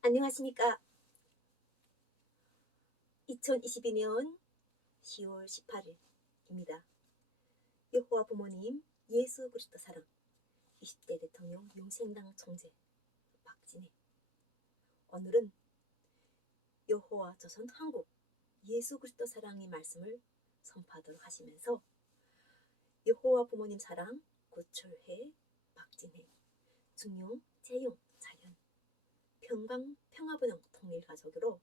안녕하십니까. 2022년 10월 18일입니다. 여호와 부모님 예수 그리스도 사랑 20대 대통령 용생당 총재 박진혜. 오늘은 여호와 조선 한국 예수 그리스도 사랑의 말씀을 선포하도록 하시면서 여호와 부모님 사랑 고철회 박진혜 중용 재용 자연 평강 평화번영 통일가족으로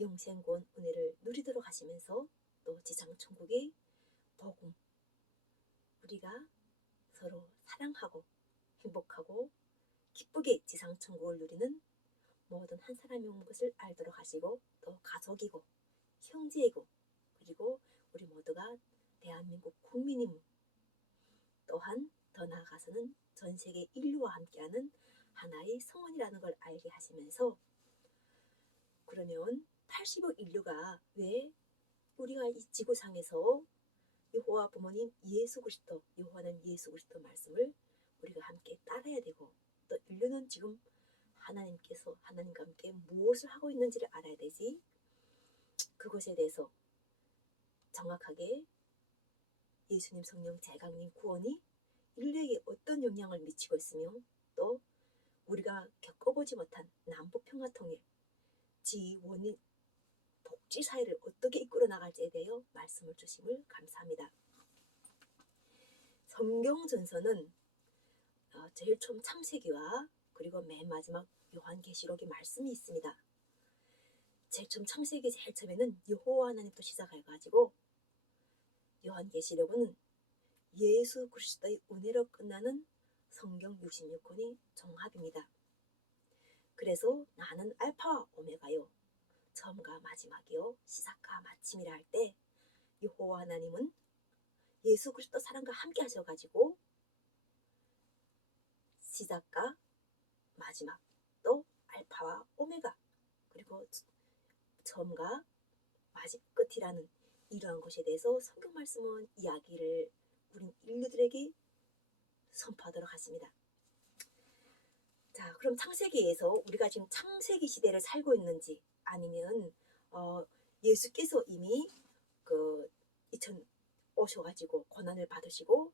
영생권 은혜를 누리도록 하시면서 또 지상천국의 복음, 우리가 서로 사랑하고 행복하고 기쁘게 지상천국을 누리는 모든 한 사람이 온 것을 알도록 하시고, 또 가족이고 형제이고 그리고 우리 모두가 대한민국 국민임을, 또한 더 나아가서는 전 세계 인류와 함께하는 하나의 성원이라는 걸 알게 하시면서, 그러면 80억 인류가 왜 우리가 이 지구상에서 여호와 부모님 예수 그리스도, 여호와는 예수 그리스도 말씀을 우리가 함께 따라야 되고, 또 인류는 지금 하나님과 함께 무엇을 하고 있는지를 알아야 되지. 그것에 대해서 정확하게 예수님, 성령, 제강님 구원이 인류에게 어떤 영향을 미치고 있으며, 또 우리가 겪어보지 못한 남북평화통일, 지원인 복지사회를 어떻게 이끌어 나갈지에 대하여 말씀을 주심을 감사합니다. 성경전서는 제일 처음 창세기와 그리고 맨 마지막 요한계시록의 말씀이 있습니다. 제일 처음 창세기 제일 처음에는 여호와 하나님부터 시작해가지고 요한계시록은 예수 그리스도의 은혜로 끝나는 성경 66권이 종합입니다. 그래서 나는 알파와 오메가요, 처음과 마지막이요, 시작과 마침이라 할 때 여호와 하나님은 예수 그리스도 사랑과 함께 하셔가지고 시작과 마지막, 또 알파와 오메가, 그리고 처음과 끝이라는 이러한 것에 대해서 성경 말씀은 이야기를 우린 인류들에게 선포하도록 하십니다. 자, 그럼 창세기에서 우리가 지금 창세기 시대를 살고 있는지, 아니면 예수께서 이미 오셔가지고 고난을 받으시고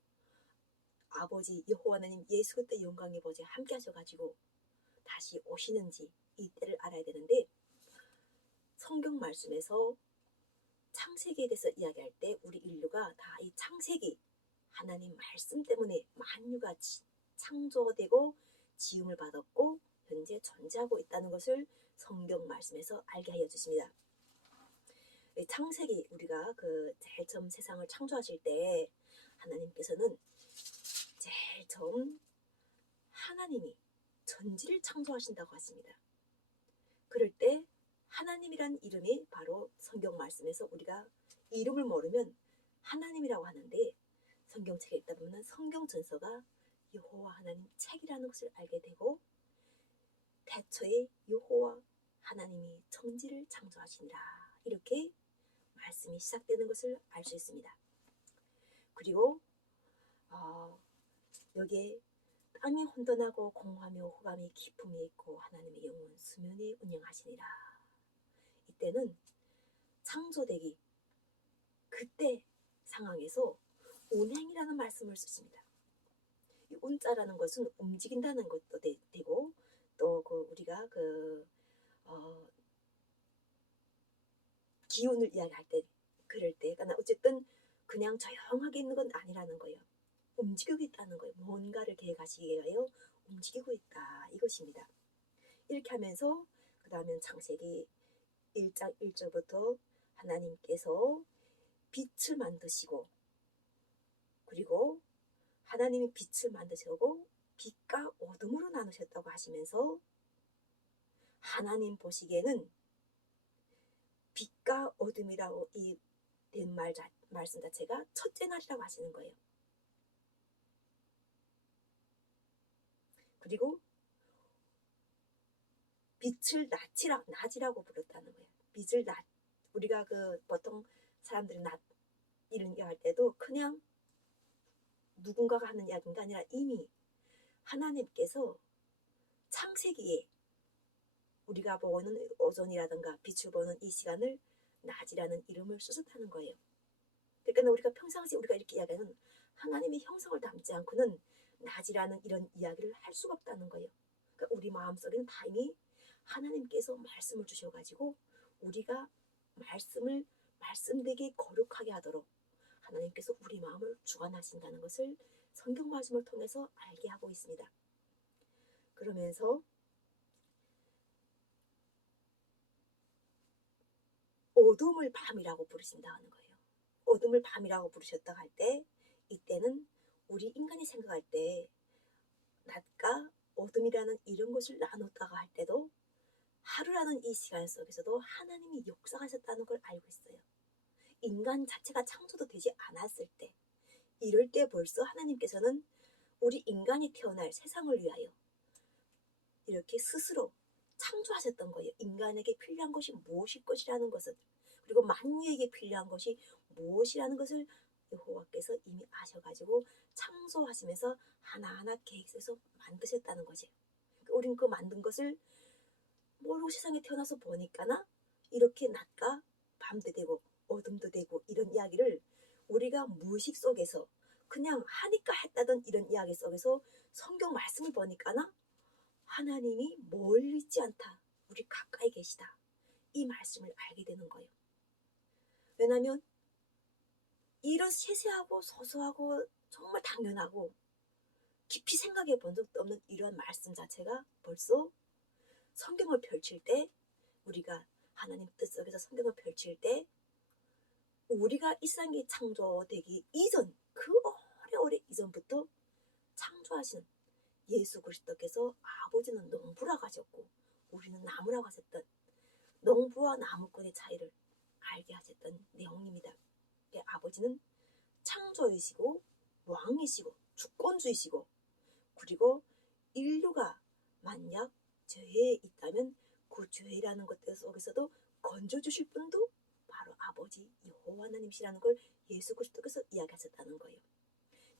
아버지 여호와 하나님 예수 그때 영광의 보좌에 함께 하셔가지고 다시 오시는지, 이 때를 알아야 되는데, 성경 말씀에서 창세기에 대해서 이야기할 때 우리 인류가 다 이 창세기 하나님 말씀 때문에 만유가 창조되고 지음을 받았고 현재 존재하고 있다는 것을 성경 말씀에서 알게 하여 주십니다. 창세기, 우리가 제일 처음 세상을 창조하실 때 하나님께서는 제일 처음 하나님이 전지를 창조하신다고 하십니다. 그럴 때 하나님이란 이름이 바로 성경 말씀에서 우리가 이름을 모르면 하나님이라고 하는데, 성경책에 읽다 보면 성경전서가 여호와 하나님 책이라는 것을 알게 되고, 태초에 여호와 하나님이 천지를 창조하시니라, 이렇게 말씀이 시작되는 것을 알 수 있습니다. 그리고 여기에 땅이 혼돈하고 공허하며 흑암이 깊음이 있고 하나님의 영은 수면에 운영하시니라. 이때는 창조되기 그때 상황에서 운행이라는 말씀을 쓰십니다. 이 운자라는 것은 움직인다는 것도 되고, 또 우리가 기운을 이야기할 때, 그럴 때, 그러니까 어쨌든 그냥 조용하게 있는 건 아니라는 거예요. 움직이고 있다는 거예요. 뭔가를 계획하시기 위하여 움직이고 있다, 이것입니다. 이렇게 하면서 그 다음엔 창세기 1장 1절부터 하나님께서 빛을 만드시고, 그리고 하나님이 빛을 만드시고 빛과 어둠으로 나누셨다고 하시면서, 하나님 보시기에는 빛과 어둠이라고 이 된 말씀 자체가 첫째 날이라고 하시는 거예요. 그리고 빛을 낮이라고 부르다는 거예요. 빛을 우리가 보통 사람들이 낮 이런 얘기할 때도 그냥 누군가가 하는 이야기가 아니라 이미 하나님께서 창세기에 우리가 보는 오전이라든가 빛을 보는 이 시간을 낮이라는 이름을 쓰셨다는 거예요. 그러니까 우리가 평상시 우리가 이렇게 이야기하는 하나님의 형상을 담지 않고는 낮이라는 이런 이야기를 할 수가 없다는 거예요. 그러니까 우리 마음속에는 다 이미 하나님께서 말씀을 주셔가지고 우리가 말씀되게 거룩하게 하도록 하나님께서 우리 마음을 주관하신다는 것을 성경 말씀을 통해서 알게 하고 있습니다. 그러면서 어둠을 밤이라고 부르신다는 거예요. 어둠을 밤이라고 부르셨다고 할 때 이때는 우리 인간이 생각할 때 낮과 어둠이라는 이런 것을 나눴다고 할 때도 하루라는 이 시간 속에서도 하나님이 역사하셨다는 걸 알고 있어요. 인간 자체가 창조도 되지 않았을 때 이럴 때 벌써 하나님께서는 우리 인간이 태어날 세상을 위하여 이렇게 스스로 창조하셨던 거예요. 인간에게 필요한 것이 무엇일 것이라는 것을, 그리고 만유에게 필요한 것이 무엇이라는 것을 여호와께서 이미 아셔가지고 창조하시면서 하나하나 계획해서 만드셨다는 거죠. 우리는 그 만든 것을 모르고 세상에 태어나서 보니까나 이렇게 낮과 밤도 되고 어둠도 되고 이런 이야기를 우리가 무의식 속에서 그냥 하니까 했다던 이런 이야기 속에서 성경 말씀을 보니까나 하나님이 멀리 있지 않다. 우리 가까이 계시다. 이 말씀을 알게 되는 거예요. 왜냐하면 이런 세세하고 소소하고 정말 당연하고 깊이 생각해 본 적도 없는 이러한 말씀 자체가 벌써 성경을 펼칠 때 우리가 하나님 뜻 속에서 성경을 펼칠 때 우리가 이 세상이 창조되기 이전 그 오래오래 이전부터 창조하신 예수 그리스도께서 아버지는 농부라고 하셨고 우리는 나무라고 하셨던 농부와 나무꾼의 차이를 알게 하셨던 내용입니다. 아버지는 창조이시고 왕이시고 주권주이시고 그리고 인류가 만약 죄에 있다면 그 죄라는 것 속에서도 건져주실 분도 바로 아버지 여호와 하나님이시라는 걸 예수 그리스도께서 이야기하셨다는 거예요.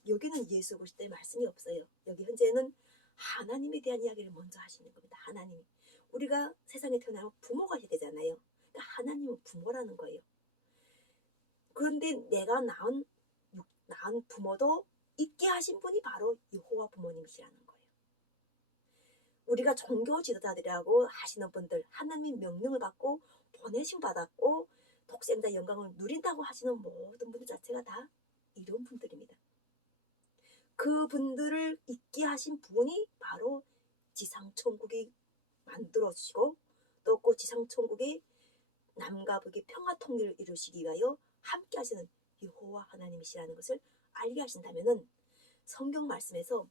여기는 예수 그리스도의 말씀이 없어요. 여기 현재는 하나님에 대한 이야기를 먼저 하시는 겁니다. 하나님이. 우리가 세상에 태어나면 부모가 해야 되잖아요. 그러니까 하나님은 부모라는 거예요. 그런데 내가 낳은 부모도 있게 하신 분이 바로 여호와 부모님이시라는 거예요. 우리가 종교 지도자들이라고 하시는 분들, 하나님의 명령을 받고 보내심 받았고 독생자 영광을 누린다고 하시는 모든 분들 자체가 다 이런 분들입니다. 그분들을 있게 하신 분이 바로 지상천국이 만들어지고 또 그 지상천국이 남과 북의 평화 통일을 이루시기 위하여 함께 하시는 여호와 하나님이시라는 것을 알게 하신다면 성경 말씀에서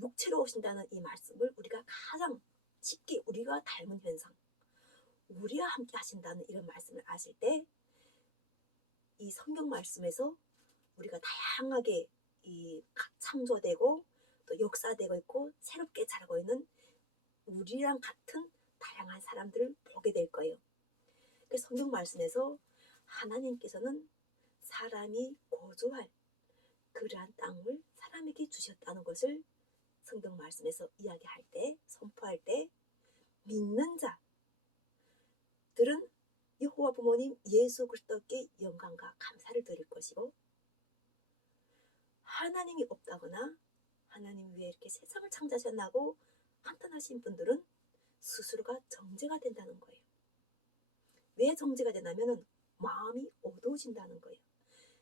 육체로 오신다는 이 말씀을 우리가 가장 쉽게 우리가 닮은 현상, 우리와 함께 하신다는 이런 말씀을 아실 때 이 성경 말씀에서 우리가 다양하게 이 창조되고 또 역사되고 있고 새롭게 자라고 있는 우리랑 같은 다양한 사람들을 보게 될 거예요. 그 성경 말씀에서 하나님께서는 사람이 거주할 그러한 땅을 사람에게 주셨다는 것을 성경 말씀에서 이야기할 때, 선포할 때 믿는 자들은 여호와 부모님 예수 그리스도께 영광과 감사를 드릴 것이고 하나님이 없다거나 하나님 왜 이렇게 세상을 창조하셨나고 한탄하신 분들은 스스로가 정죄가 된다는 거예요. 왜 정죄가 되냐면 마음이 어두워진다는 거예요.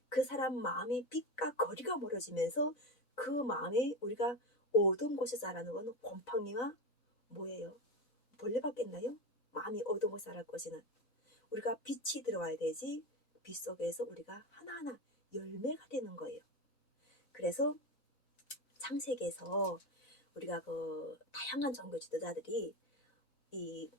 그 사람 마음의 빛과 거리가 멀어지면서 그 마음에 우리가 어두운 곳에 자라는 것은 곰팡이와 뭐예요? 벌레밖에 있나요? 마음이 어두운 곳에 자랄 것이는 우리가 빛이 들어와야 되지 빛 속에서 우리가 하나하나 열매가 되는 거예요. 그래서 창세기에서 우리가 그 다양한 종교 지도자들이 이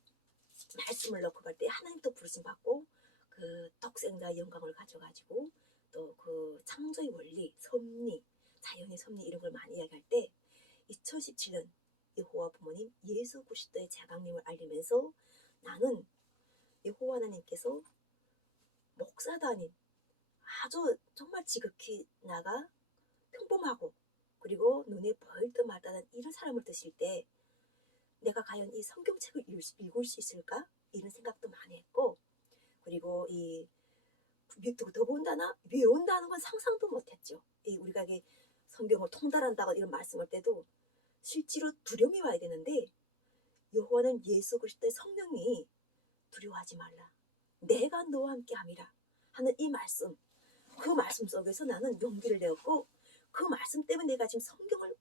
말씀을 넣고 갈 때 하나님도 부르심 받고 그 독생자 영광을 가져가지고 또 그 창조의 원리, 섭리, 자연의 섭리 이런 걸 많이 이야기할 때 2017년 여호와 부모님 예수 그리스도의 재방님을 알리면서 나는 여호와 하나님께서 목사도 아닌 아주 정말 지극히 나가 평범하고 그리고 눈에 보일 듯 말다는 이런 사람을 드실 때 내가 과연 이 성경책을 읽을 수 있을까? 이런 생각도 많이 했고, 그리고 이 더본다나 외운다는 건 상상도 못했죠. 우리가 이게 성경을 통달한다고 이런 말씀할 때도 실제로 두려움이 와야 되는데, 여호와는 예수 그리스도의 성령이 두려워하지 말라, 내가 너와 함께 함이라 하는 이 말씀, 그 말씀 속에서 나는 용기를 내었고, 그 말씀 때문에 내가 지금 성경을,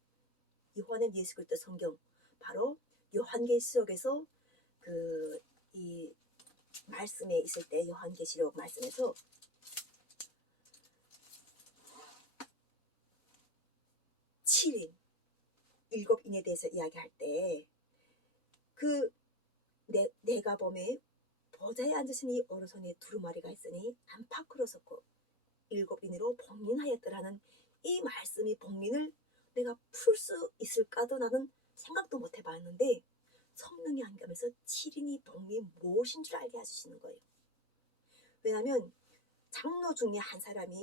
여호와는 예수 그리스도 성경, 바로 요한계시록에서 이 말씀에 있을 때, 요한계시록 말씀에서 7인, 7인에 대해서 이야기할 때, 내가 범에 보좌에 앉으신 이 어르손의 두루마리가 있으니 안팎으로 섰고 7인으로 봉인하였더라는 이 말씀이, 봉인을 내가 풀 수 있을까도 나는 생각도 못 해봤는데, 성령이 함께하면서 7인이 봉인이 무엇인 줄 알게 해주시는 거예요. 왜냐하면 장로 중에 한 사람이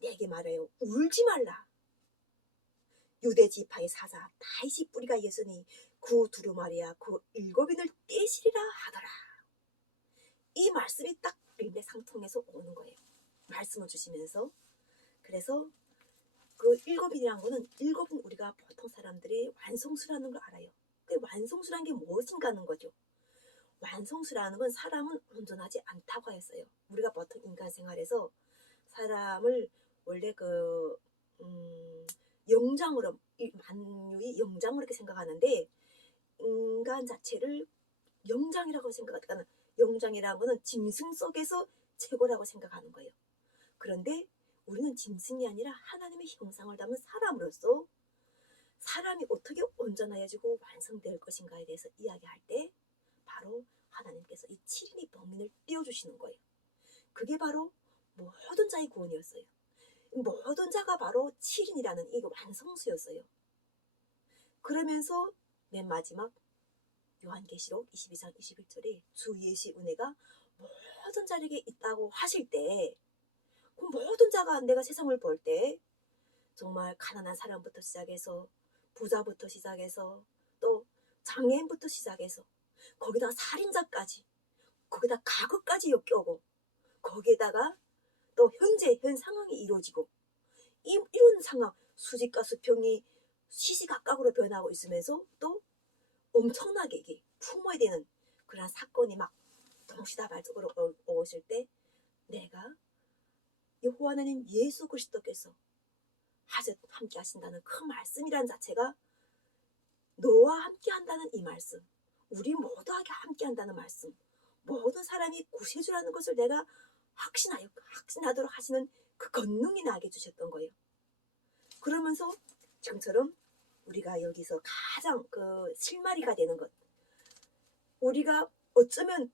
내게 말해요. 울지 말라. 유대 지파의 사사 다윗이 뿌리가 있으니 그 두루마리야 그 7인을 떼시리라 하더라. 이 말씀이 딱 일맥상통해서 오는 거예요. 말씀을 주시면서. 그래서 그 7인이라는 거는 7은 우리가 보통 사람들이 완성수라는 걸 알아요. 그 완성수라는 게 무엇인가 하는 거죠. 완성수라는 건 사람은 온전하지 않다고 하였어요. 우리가 보통 인간 생활에서 사람을 원래 영장으로, 만유의 영장으로 이렇게 생각하는데, 인간 자체를 영장이라고 생각하니까, 영장이라는 거는 짐승 속에서 최고라고 생각하는 거예요. 그런데 우리는 짐승이 아니라 하나님의 형상을 담은 사람으로서 사람이 어떻게 온전하여지고 완성될 것인가에 대해서 이야기할 때, 바로 하나님께서 이 7인의 범인을 띄워주시는 거예요. 그게 바로 모든 자의 구원이었어요. 모든 자가 바로 7인이라는 이 완성수였어요. 그러면서 맨 마지막 요한계시록 22장 21절에 주 예수의 은혜가 모든 자에게 있다고 하실 때, 그 모든 자가, 내가 세상을 볼 때 정말 가난한 사람부터 시작해서 부자부터 시작해서 또 장애인부터 시작해서 거기다 살인자까지, 거기다 가거까지 엮여오고, 거기에다가 또 현 상황이 이루어지고, 이런 상황, 수직과 수평이 시시각각으로 변하고 있으면서 또 엄청나게 이게 품어야 되는 그런 사건이 막 동시다발적으로 오실 때, 내가 여호와 하나님 예수 그리스도께서 함께 하신다는 그 말씀이란 자체가, 너와 함께 한다는 이 말씀, 우리 모두에게 함께 한다는 말씀, 모든 사람이 구세주라는 것을 내가 확신하도록 하시는 그 권능이 나게 주셨던 거예요. 그러면서 지금처럼 우리가 여기서 가장 실마리가 되는 것, 우리가 어쩌면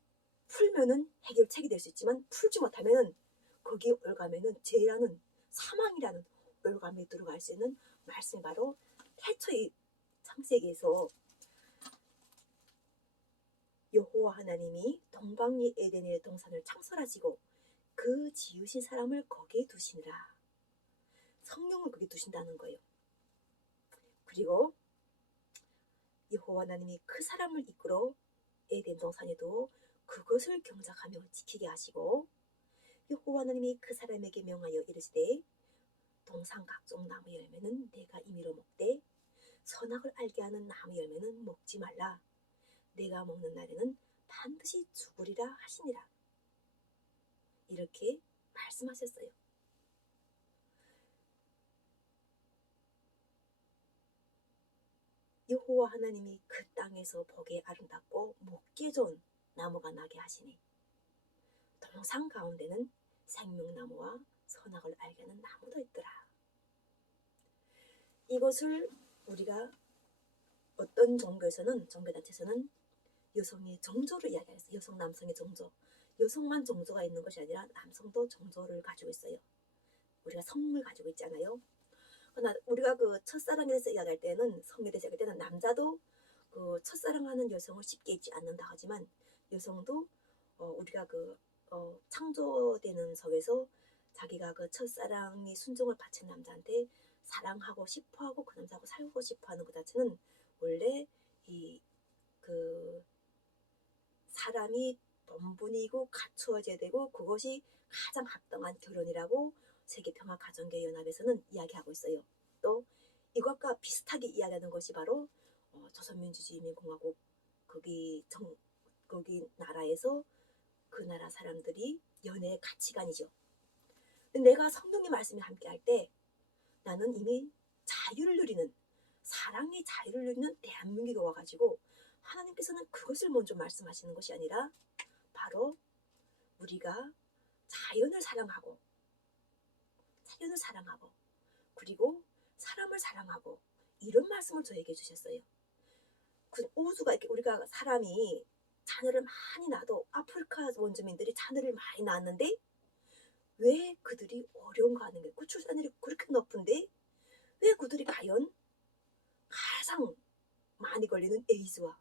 풀면은 해결책이 될 수 있지만 풀지 못하면은 거기에 올가면은 죄라는, 사망이라는 올감에 들어갈 수 있는 말씀이 바로 태초의 창세기에서 여호와 하나님이 동방의 에덴의 동산을 창설하시고 그 지으신 사람을 거기에 두시니라. 성령을 거기에 두신다는 거예요. 그리고 여호와 하나님이 그 사람을 이끌어 에덴 동산에도 그것을 경작하며 지키게 하시고, 여호와 하나님이 그 사람에게 명하여 이르시되 동산 각종 나무 열매는 내가 임의로 먹되 선악을 알게 하는 나무 열매는 먹지 말라. 내가 먹는 날에는 반드시 죽으리라 하시니라. 이렇게 말씀하셨어요. 여호와 하나님이 그 땅에서 보기에 아름답고 먹기에 좋은 나무가 나게 하시니 동산 가운데는 생명나무와 선악을 알게 하는 나무도 있더라. 이것을 우리가 어떤 종교에서는, 종교단체에서는 여성의 정조를 이야기했어요. 여성 남성의 정조. 여성만 정조가 있는 것이 아니라 남성도 정조를 가지고 있어요. 우리가 성을 가지고 있잖아요. 그러나 우리가 그 첫사랑에 대해서 이야기할 때는, 성에 대해서 이야기할 때는 남자도 그 첫사랑하는 여성을 쉽게 잊지 않는다 하지만, 여성도 우리가 창조되는 속에서 자기가 그 첫사랑이 순종을 바친 남자한테 사랑하고 싶어하고 그 남자하고 살고 싶어하는 것 자체는 원래 이 그 사람이 본분이고 갖추어져야 되고 그것이 가장 합당한 결혼이라고 세계평화가정교연합에서는 이야기하고 있어요. 또 이것과 비슷하게 이야기하는 것이 바로 조선민주주의인민공화국 거기 나라에서 그 나라 사람들이 연애의 가치관이죠. 내가 성령의 말씀이 함께할 때 나는 이미 자유를 누리는 사랑의 자유를 누리는 대한민국에 와가지고 하나님께서는 그것을 먼저 말씀하시는 것이 아니라 바로 우리가 자연을 사랑하고 그리고 사람을 사랑하고 이런 말씀을 저에게 주셨어요. 그 우주가 이렇게 우리가 사람이 자녀를 많이 낳아도 아프리카 원주민들이 자녀를 많이 낳았는데 왜 그들이 어려운가 하는 거예요. 그 출산율이 그렇게 높은데 왜 그들이 과연 가장 많이 걸리는 에이즈와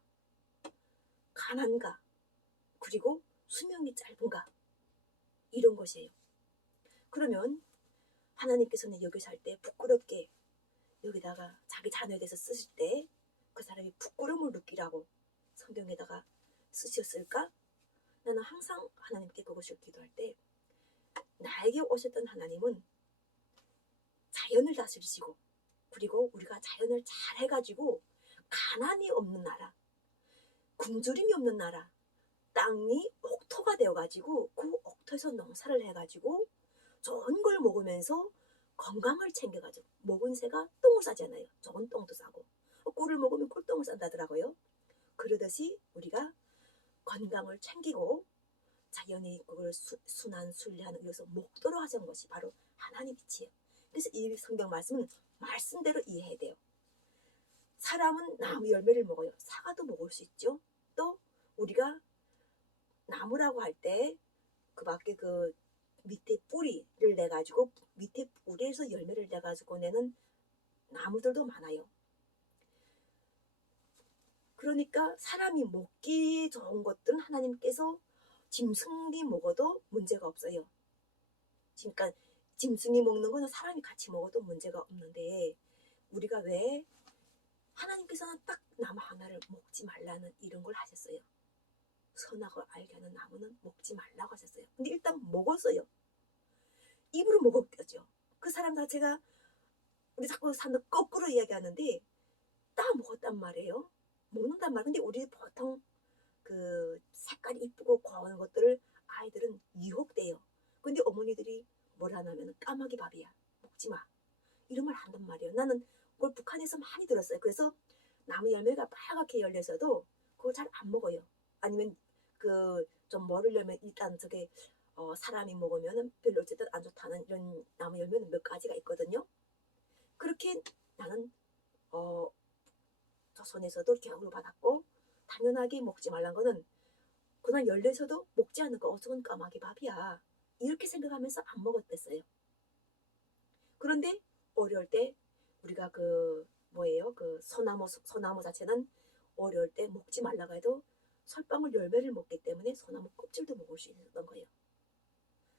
가난과 그리고 수명이 짧은가 이런 것이에요. 그러면 하나님께서는 여기 살 때 부끄럽게 여기다가 자기 자녀에 대해서 쓰실 때 그 사람이 부끄러움을 느끼라고 성경에다가 쓰셨을까? 나는 항상 하나님께 그것을 기도할 때 나에게 오셨던 하나님은 자연을 다스리시고 그리고 우리가 자연을 잘 해가지고 가난이 없는 나라, 굶주림이 없는 나라, 땅이 옥토가 되어가지고 그 옥토에서 농사를 해가지고 좋은 걸 먹으면서 건강을 챙겨가지고 먹은 새가 똥을 싸잖아요. 좋은 똥도 싸고 꿀을 먹으면 꿀똥을 싼다더라고요. 그러듯이 우리가 건강을 챙기고 자연이 그걸 순환 순리하는 위해서 먹도록 하신 것이 바로 하나님 빛이에요. 그래서 이 성경 말씀은 말씀대로 이해해야 돼요. 사람은 나무 열매를 먹어요. 사과도 먹을 수 있죠. 또 우리가 나무라고 할 때 그 밖에 그 밑에 뿌리를 내 가지고 밑에 뿌리에서 열매를 내 가지고 내는 나무들도 많아요. 그러니까 사람이 먹기 좋은 것들은 하나님께서 짐승이 먹어도 문제가 없어요. 그러니까 짐승이 먹는 거는 사람이 같이 먹어도 문제가 없는데 우리가 왜 하나님께서는 딱 나무 하나를 먹지 말라는 이런 걸 하셨어요. 선악을 알게 하는 나무는 먹지 말라고 하셨어요. 근데 일단 먹었어요. 입으로 먹었겠죠. 그 사람 자체가 우리 자꾸 사는 거꾸로 이야기하는데 딱 먹었단 말이에요. 먹는단 말. 근데 우리 보통 그 색깔이 이쁘고 고운 것들을 아이들은 유혹돼요. 근데 어머니들이 뭘 하냐면 까마귀 밥이야. 먹지 마. 이런 말 한단 말이에요. 나는 그걸 북한에서 많이 들었어요. 그래서 나무 열매가 빨갛게 열려서도 그걸 잘 안 먹어요. 아니면 그 좀 먹으려면 일단 저게 사람이 먹으면 별로 어쨌든 안 좋다는 이런 나무 열매는 몇 가지가 있거든요. 그렇게 나는 조선에서도 교육을 받았고 당연하게 먹지 말란 거는 그날 열려서도 먹지 않는 거 어쩌면 까마귀 밥이야. 이렇게 생각하면서 안 먹었댔어요. 그런데 어려울 때 우리가 그 뭐예요? 그 소나무 자체는 어려울 때 먹지 말라고 해도 설방울 열매를 먹기 때문에 소나무 껍질도 먹을 수 있었던 거예요.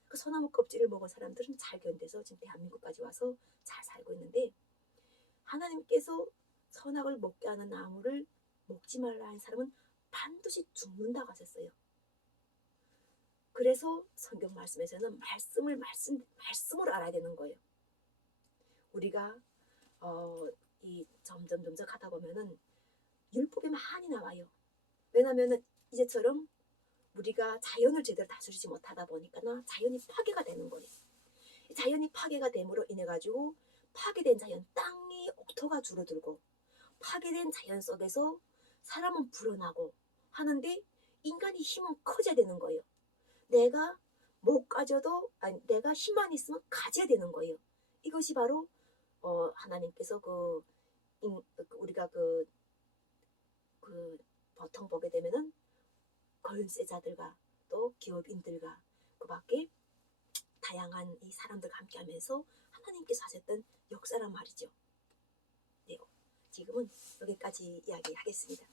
그 소나무 껍질을 먹은 사람들은 잘 견뎌서 지금 대한민국까지 와서 잘 살고 있는데 하나님께서 선악을 먹게 하는 나무를 먹지 말라 한 사람은 반드시 죽는다고 하셨어요. 그래서 성경 말씀에서는 말씀으로 알아야 되는 거예요. 우리가 이 점점 가다 보면은 율법이 많이 나와요. 왜냐면은 이제처럼 우리가 자연을 제대로 다스리지 못하다 보니까 자연이 파괴가 되는 거예요. 자연이 파괴가 됨으로 인해 가지고 파괴된 자연, 땅이 옥토가 줄어들고 파괴된 자연 속에서 사람은 불어나고 하는데 인간이 힘은 커져야 되는 거예요. 내가 못 가져도 내가 힘만 있으면 가져야 되는 거예요. 이것이 바로 하나님께서 우리가 보통 보게 되면은 권세자들과 또 기업인들과 그 밖에 다양한 이 사람들과 함께하면서 하나님께서 하셨던 역사란 말이죠. 네, 지금은 여기까지 이야기하겠습니다.